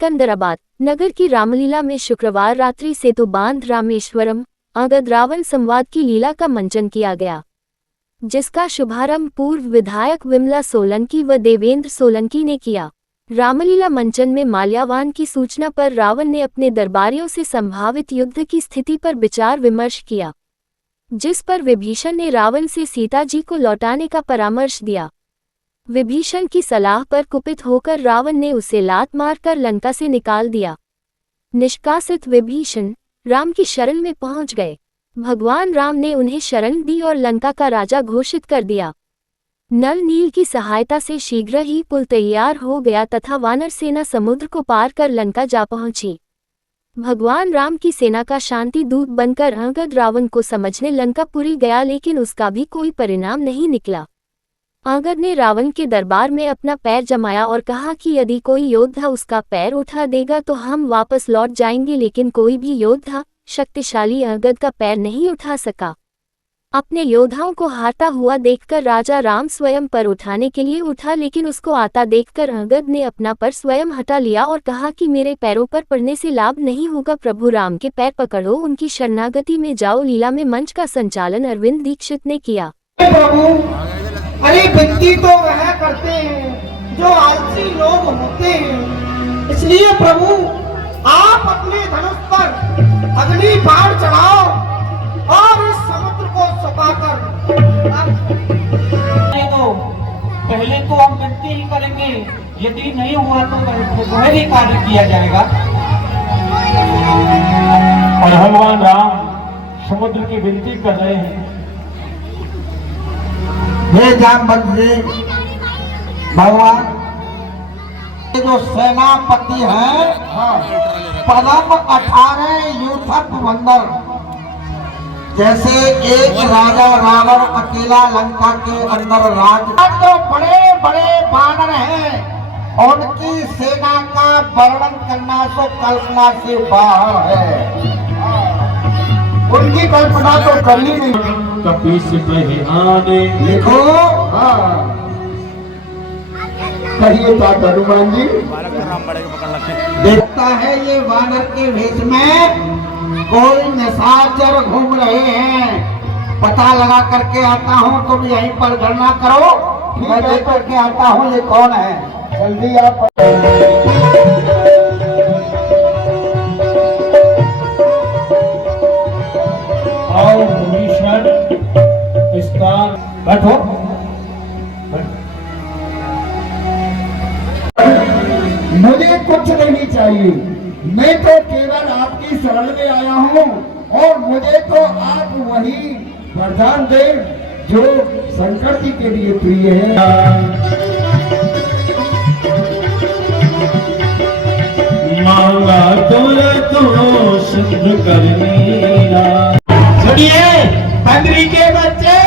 सिकंदराबाद नगर की रामलीला में शुक्रवार रात्रि सेतु बांध रामेश्वरम अंगद रावण संवाद की लीला का मंचन किया गया, जिसका शुभारंभ पूर्व विधायक विमला सोलंकी व देवेंद्र सोलंकी ने किया। रामलीला मंचन में माल्यावान की सूचना पर रावण ने अपने दरबारियों से संभावित युद्ध की स्थिति पर विचार विमर्श किया, जिस पर विभीषण ने रावण से सीता जी को लौटाने का परामर्श दिया। विभीषण की सलाह पर कुपित होकर रावण ने उसे लात मारकर लंका से निकाल दिया। निष्कासित विभीषण राम की शरण में पहुंच गए। भगवान राम ने उन्हें शरण दी और लंका का राजा घोषित कर दिया। नल नील की सहायता से शीघ्र ही पुल तैयार हो गया तथा वानर सेना समुद्र को पार कर लंका जा पहुंची। भगवान राम की सेना का शांति दूत बनकर अंगद रावण को समझने लंकापुरी गया, लेकिन उसका भी कोई परिणाम नहीं निकला। अंगद ने रावण के दरबार में अपना पैर जमाया और कहा कि यदि कोई योद्धा उसका पैर उठा देगा तो हम वापस लौट जाएंगे, लेकिन कोई भी योद्धा शक्तिशाली अंगद का पैर नहीं उठा सका। अपने योद्धाओं को हारता हुआ देखकर राजा राम स्वयं पर उठाने के लिए उठा, लेकिन उसको आता देखकर अंगद ने अपना पर स्वयं हटा लिया और कहा कि मेरे पैरों पर पड़ने से लाभ नहीं होगा, प्रभु राम के पैर पकड़ो, उनकी शरणागति में जाओ। लीला में मंच का संचालन अरविंद दीक्षित ने किया। अरे विनती तो वह करते हैं जो आलसी लोग होते हैं, इसलिए प्रभु आप अपने धनुष पर अग्नि बाण चढ़ाओ और इस समुद्र को सुखाकर पहले तो हम विनती ही करेंगे, यदि नहीं हुआ तो वह भी कार्य किया जाएगा। और भगवान राम समुद्र की विनती कर रहे हैं। हे जामवंत जी, भगवान जो सेनापति है पदम 18 यूथप बंदर, जैसे एक राजा रावण अकेला लंका के अंदर राज, तो बड़े बड़े बानर हैं, उनकी सेना का वर्णन करना तो कल्पना से बाहर है। उनकी कल्पना तो करनी नहीं। कपीस आने देखो कहिए तो हनुमान जी देखता है ये वानर के वेश में कोई निशाचर घूम रहे हैं, पता लगा करके आता हूँ, तुम यहीं पर गणना करो, मैं देख करके आता हूँ ये कौन है, जल्दी आप। बैठो। मुझे कुछ नहीं चाहिए, मैं तो केवल आपकी शरण में आया हूँ और मुझे तो आप वही वरदान दे जो शंकर जी के लिए प्रिय है। मांगा तो सिद्ध करनीला। सुनिए बंदरी के बच्चे,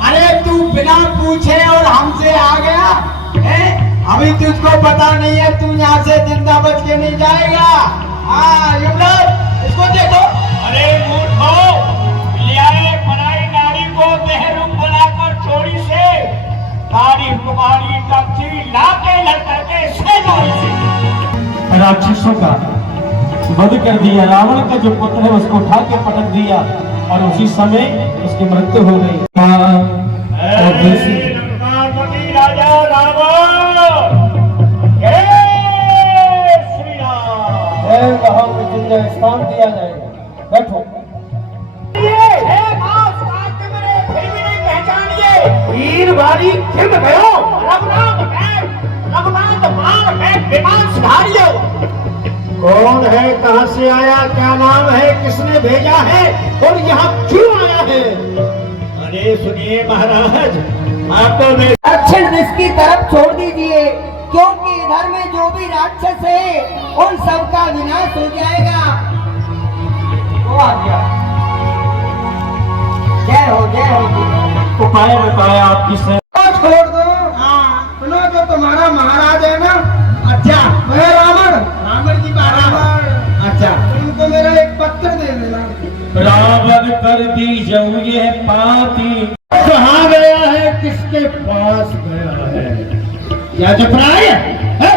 अरे तू बिना पूछे और हमसे आ गया है? अभी तुझको पता नहीं है तू यहाँ से जिंदा बच के नहीं जाएगा। हाँ इसको देखो। अरे मूर्खो, लियाए पराई नारी को बेहरूम बनाकर चोरी से तारीफ तुम्हारी कब्जी लाके लड़कर के से राक्षसों का वध कर दिया। रावण का जो पुत्र है उसको उठा के पटक दिया और उसी समय उसकी मृत्यु हो गई। राजा रावण श्री राम स्थान दिया जाएगा। बैठो। वीर भारी खिम गयो, रघुनाथ मान है विमान सुधारियो। कौन है, कहां से आया, क्या नाम है, किसने भेजा है और यहाँ क्यों आया है? अरे सुनिए महाराज, आपको मैं दक्षिण दिश की तरफ छोड़ दीजिए, क्योंकि इधर में जो भी राक्षस है उन सबका विनाश हो जाएगा। वो आ गया। जय हो जय हो। उपाय बताया आपकी से छोड़ दो। हाँ सुनो, जो तुम्हारा महाराज है ना, अच्छा वह रावण जी का रावण, अच्छा उनको मेरा एक पत्र दे देना। रावण कर दी जाऊ ये पाती। कहाँ गया है, किसके पास गया है? क्या जपराय है?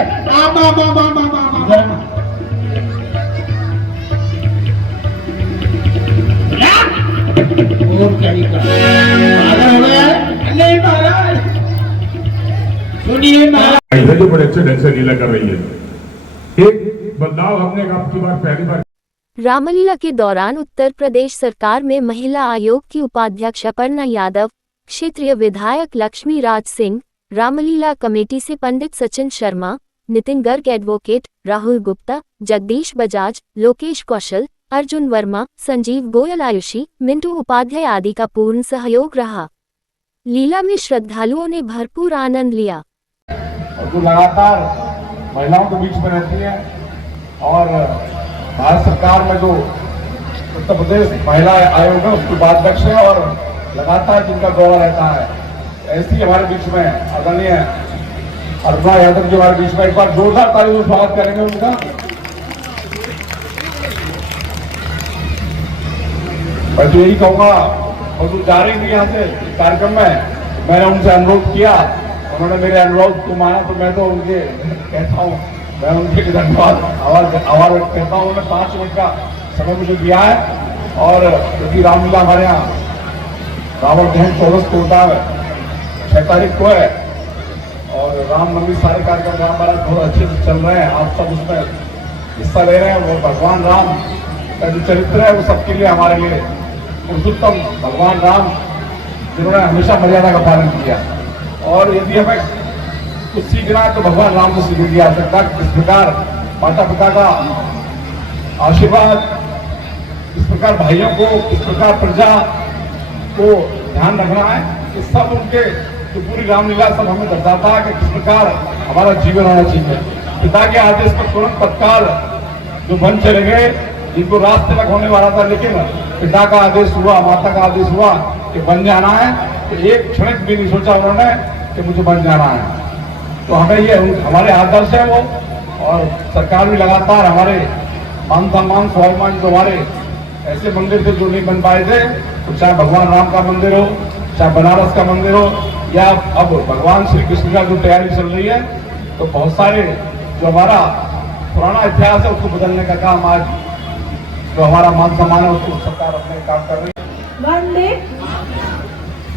अच्छे ढंग से लीला कर रही है। एक बदलाव हमने अब की बार पहली बार रामलीला के दौरान उत्तर प्रदेश सरकार में महिला आयोग की उपाध्यक्ष अपर्णा यादव, क्षेत्रीय विधायक लक्ष्मी राज सिंह, रामलीला कमेटी से पंडित सचिन शर्मा, नितिन गर्ग एडवोकेट, राहुल गुप्ता, जगदीश बजाज, लोकेश कौशल, अर्जुन वर्मा, संजीव गोयल, आयुषी, मिंटू उपाध्याय आदि का पूर्ण सहयोग रहा। लीला में श्रद्धालुओं ने भरपूर आनंद लिया। और जो लगातार महिलाओं के बीच में रहती है और भारत सरकार में जो उत्तर प्रदेश महिला आयोग है उसकी उपाध्यक्ष है और लगातार जिनका दौरा रहता है, ऐसी हमारे बीच में आदरणीय अरुणा यादव जी हमारे बीच में एक बार जोरदार तालियों से स्वागत करेंगे उनका। मैं तो यही कहूंगा, और जो जा रही थी यहाँ से कार्यक्रम में, मैंने उनसे अनुरोध किया, उन्होंने मेरे अनुरोध को माना, तो मैं तो उनके कहता हूँ, मैं उनके धन्यवाद आभार व्यक्त करता हूँ। उन्होंने 5 मिनट का समय मुझे दिया है और क्योंकि रामलीला हमारे यहाँ रावण दहन 14 को होता है, 6 तारीख को है और राम मंदिर सारे कार्यक्रम राम महाराज बहुत अच्छे से चल रहे हैं। आप सब उसमें हिस्सा ले रहे हैं। वो भगवान राम का जो चरित्र है वो सबके लिए, हमारे लिए पुरुषोत्तम भगवान राम, जिन्होंने हमेशा मर्यादा का पालन किया। और यदि हमें कुछ सीखना है तो भगवान राम से सीख लिया सकता। इस प्रकार माता पिता का आशीर्वाद, इस प्रकार भाइयों को, इस प्रकार प्रजा को ध्यान रखना है कि सब उनके जो पूरी रामलीला सब हमें दर्शाता है कि किस प्रकार हमारा जीवन होना चाहिए। पिता के आदेश पर तुरंत तत्काल जो बन चले गए, जिनको रास्ते तक होने वाला था, लेकिन पिता का आदेश हुआ, माता का आदेश हुआ कि बन जाना है, तो एक क्षण भी नहीं सोचा उन्होंने कि मुझे बन जाना है। तो हमें ये हमारे आदर्श है वो, और सरकार भी लगातार हमारे मान सम्मान स्वाभिमान जो हमारे ऐसे मंदिर थे जो नहीं बन पाए थे, तो चाहे भगवान राम का मंदिर हो, चाहे बनारस का मंदिर हो, या अब भगवान श्री कृष्ण का जो तैयारी चल रही है, तो बहुत सारे जो हमारा पुराना इतिहास है उसको बदलने का काम आज जो हमारा मान सम्मान है उसको सरकार अपने काम कर रही है। वंदे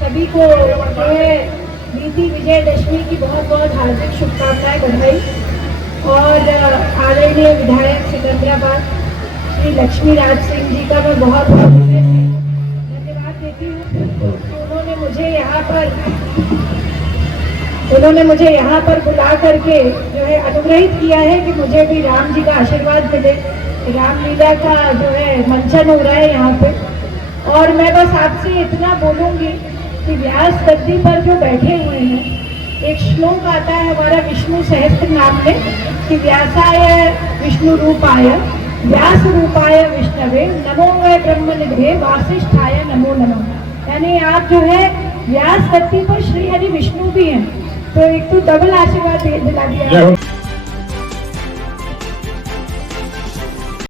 सभी को जो है बीती विजयदशमी की बहुत बहुत हार्दिक शुभकामनाएं, बधाई। और आदरणीय विधायक सिकंदराबाद श्री लक्ष्मी राज सिंह जी का मैं बहुत बहुत धन्यवाद देती हूँ। उन्होंने मुझे यहाँ पर बुला करके जो है अनुग्रहित किया है कि मुझे भी राम जी का आशीर्वाद मिले। रामलीला का जो है मंचन हो रहा है यहाँ पे, और मैं बस आपसे इतना बोलूँगी कि व्यास गद्दी पर जो बैठे हुए हैं, एक श्लोक आता है हमारा विष्णु सहस्त्र नाम में कि व्यासाय विष्णु रूपाय व्यास रूपाय विष्णवे नमो वै ब्रह्म निधे वासिष्ठाय नमो नमः। यानी आप जो है व्यास गद्दी पर श्री हरि विष्णु भी हैं, तो एक तो डबल आशीर्वाद दिला दिया।